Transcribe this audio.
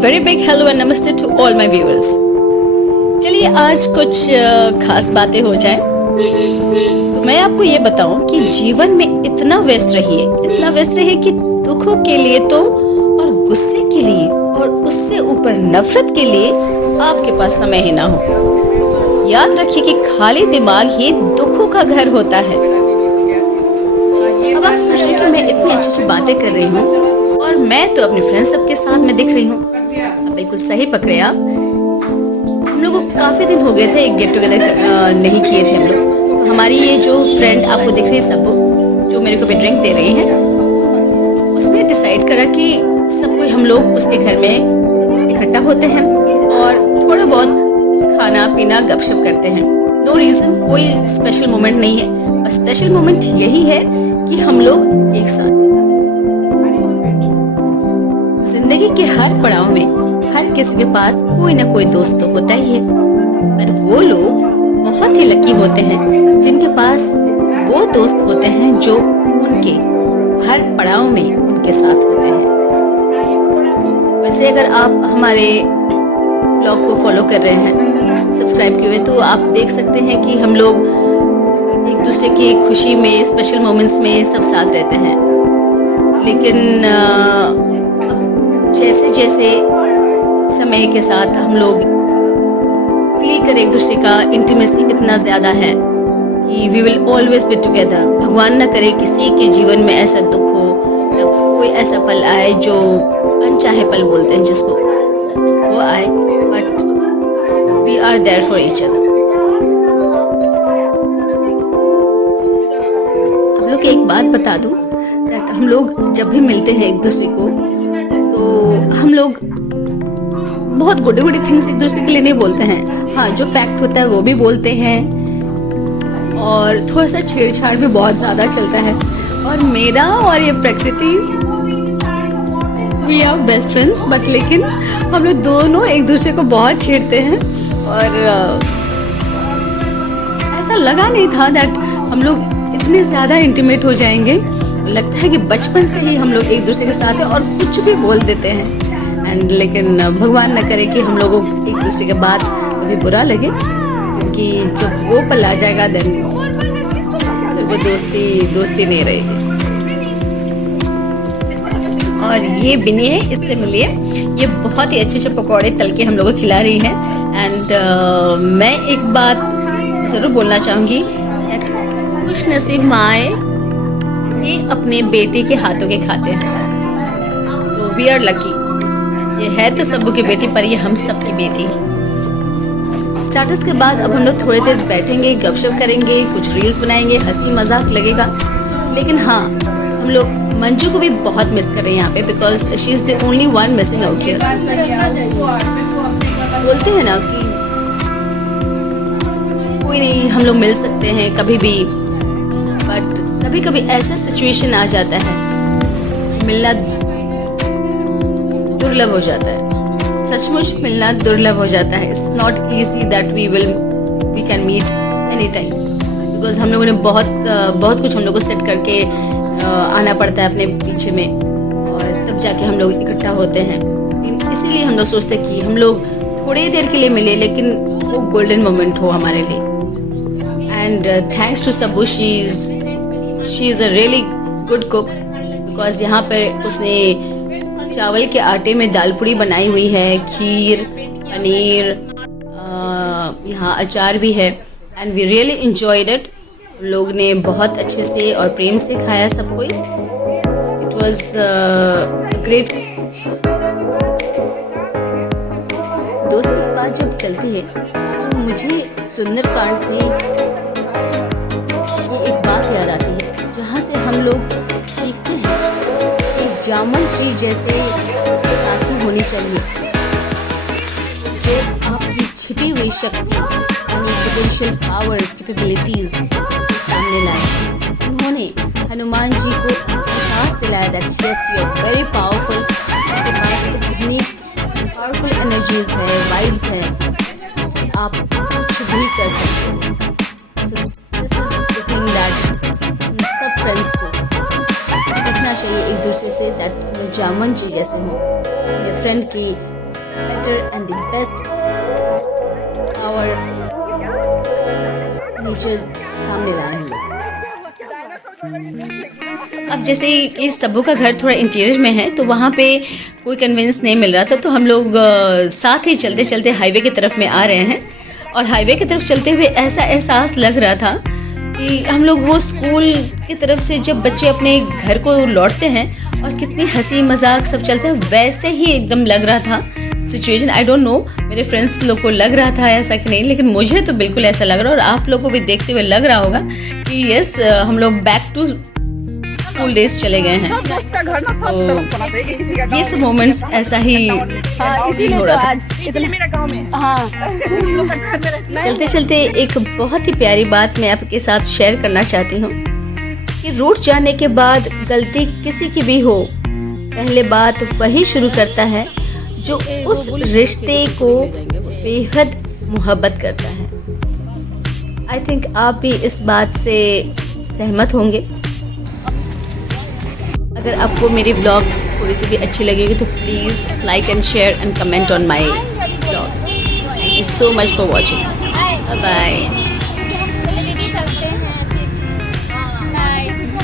Very big hello and नमस्ते to all my viewers. चलिए आज कुछ खास बातें हो जाएं। तो मैं आपको ये बताऊं कि जीवन में इतना व्यस्त रहिए कि दुखों के लिए तो और गुस्से के लिए और उससे ऊपर नफरत के लिए आपके पास समय ही ना हो। याद रखिए कि खाली दिमाग ही दुखों का घर होता है। अब आप सोच रहे कि मैं इतनी अच्छी बातें कर रही हूँ और मैं तो अपने फ्रेंड्स सबके साथ में दिख रही हूँ। अब बिल्कुल सही पकड़े आप। हम लोग को काफ़ी दिन हो गए थे एक गेट टुगेदर नहीं किए थे हम लोग। तो हमारी ये जो फ्रेंड आपको दिख रही है सब जो मेरे को भी ड्रिंक दे रही है, उसने डिसाइड करा कि सब कोई हम लोग उसके घर में इकट्ठा होते हैं और थोड़ा बहुत खाना पीना गपशप करते हैं। नो रीज़न, कोई स्पेशल मोमेंट नहीं है। बस स्पेशल मोमेंट यही है कि हम लोग एक साथ जिंदगी के हर पड़ाव में हर किसी के पास कोई ना कोई दोस्त तो होता ही है, पर वो लोग बहुत ही लकी होते हैं जिनके पास वो दोस्त होते हैं जो उनके हर पड़ाव में उनके साथ होते हैं। वैसे अगर आप हमारे ब्लॉग को फॉलो कर रहे हैं, सब्सक्राइब किए हुए, तो आप देख सकते हैं कि हम लोग एक दूसरे की खुशी में, स्पेशल मोमेंट्स में सब साथ रहते हैं। लेकिन जैसे जैसे समय के साथ हम लोग फील करें एक दूसरे का इंटीमेसी इतना ज़्यादा है कि we will always be together. भगवान न करे किसी के जीवन में ऐसा दुख हो या कोई ऐसा पल आए जो अनचाहे पल बोलते हैं जिसको, वो आए, but we are there for each other. आप लोग एक बात बता दूं, दैट हम लोग जब भी मिलते हैं एक दूसरे को तो हम लोग बहुत गुडी गुडी थिंग्स एक दूसरे के लिए नहीं बोलते हैं। हाँ, जो फैक्ट होता है वो भी बोलते हैं और थोड़ा सा छेड़छाड़ भी बहुत ज़्यादा चलता है। और मेरा और ये प्रकृति, we are best friends, but लेकिन हम लोग दोनों एक दूसरे को बहुत छेड़ते हैं। और ऐसा लगा नहीं था दैट हम लोग इतने ज़्यादा इंटीमेट हो जाएंगे। लगता है कि बचपन से ही हम लोग एक दूसरे के साथ हैं और कुछ भी बोल देते हैं। एंड लेकिन भगवान न करे कि हम लोगों को एक दूसरे के बात कभी बुरा लगे, क्योंकि जब वो पल आ जाएगा देन फिर वो दोस्ती नहीं रहेगी। और ये बिनी है, इससे मिलिए, ये बहुत ही अच्छे पकौड़े तल के हम लोगों को खिला रही है। एंड मैं एक बात ज़रूर बोलना चाहूँगी, खुश नसीब माए ये अपने बेटे के हाथों के खाते हैं, तो वी आर लकी। ये है तो सबू की बेटी, पर ये हम सब की बेटी। स्टार्टर्स के बाद अब हम लोग थोड़ी देर बैठेंगे, गपशप करेंगे, कुछ रील्स बनाएंगे, हंसी मजाक लगेगा। लेकिन हाँ, हम लोग मंजू को भी बहुत मिस कर रहे हैं यहाँ पे, because she is the only one missing out here. बोलते हैं ना कि कोई नहीं, हम लोग मिल सकते हैं कभी भी, बट कभी कभी ऐसा सिचुएशन आ जाता है, मिलना दुर्लभ हो जाता है। सचमुच मिलना दुर्लभ हो जाता है। It's not easy that we can meet any time, because हम लोगों ने बहुत कुछ हम लोग को सेट करके आना पड़ता है अपने पीछे में, और तब जाके हम लोग इकट्ठा होते हैं। इसीलिए हम लोग सोचते हैं कि हम लोग थोड़ी देर के लिए मिले, लेकिन वो गोल्डन मोमेंट हो हमारे लिए। एंड थैंक्स टू सबू, she is a really good cook, because यहाँ पर उसने चावल के आटे में दाल पूड़ी बनाई हुई है, खीर, पनीर, यहाँ अचार भी है। And we really enjoyed it. लोग ने बहुत अच्छे से और प्रेम से खाया सब कोई। It was great. दोस्ती की बात जब चलती है तो मुझे सुंदरकांड से ये एक बात याद आती है, जहाँ से हम लोग सीखते हैं कि जामुन ट्री जैसे साथी होनी चाहिए, जो आपकी छिपी हुई शक्ति यानी पोटेंशियल पावर्स, कैपेबिलिटीज को सामने लाए। उन्होंने हनुमान जी को एहसास दिलाया that yes you are very powerful, आपके पास इतनी पावरफुल एनर्जीज है, वाइब्स है कि आप कुछ भी कर सकते हैं। So this is the thing that सब फ्रेंड्स को सीखना चाहिए एक दूसरे से, दैट जामुन जी जैसे हों, अपने फ्रेंड की better and the best our natures सामने लाए हैं। अब जैसे कि सबों का घर थोड़ा इंटीरियर में है तो वहाँ पे कोई कन्वेंस नहीं मिल रहा था, तो हम लोग साथ ही चलते चलते हाईवे की तरफ में आ रहे हैं। और हाईवे की तरफ चलते हुए ऐसा एहसास लग रहा था कि हम लोग वो स्कूल की तरफ से जब बच्चे अपने घर को लौटते हैं और कितनी हंसी मजाक सब चलते हैं, वैसे ही एकदम लग रहा था सिचुएशन। आई डोंट नो मेरे फ्रेंड्स लोग को लग रहा था ऐसा कि नहीं, लेकिन मुझे तो बिल्कुल ऐसा लग रहा है। और आप लोगों को भी देखते हुए लग रहा होगा कि यस, हम लोग बैक टू स्कूल डेज चले गए हैं। तो ये सब मोमेंट्स ऐसा ही इसीलिए हो तो रहा था। आज इसलिए मेरा गांव में हाँ चलते चलते एक बहुत ही प्यारी बात मैं आपके साथ शेयर करना चाहती हूँ कि रूठ जाने के बाद गलती किसी की भी हो, पहले बात वही शुरू करता है जो उस रिश्ते को बेहद मोहब्बत करता है। आई थिंक आप भी इस बात से सहमत होंगे। अगर आपको मेरी ब्लॉग थोड़ी सी भी अच्छी लगेगी तो please like and share and comment on my blog. Thank you so much for watching. Bye bye.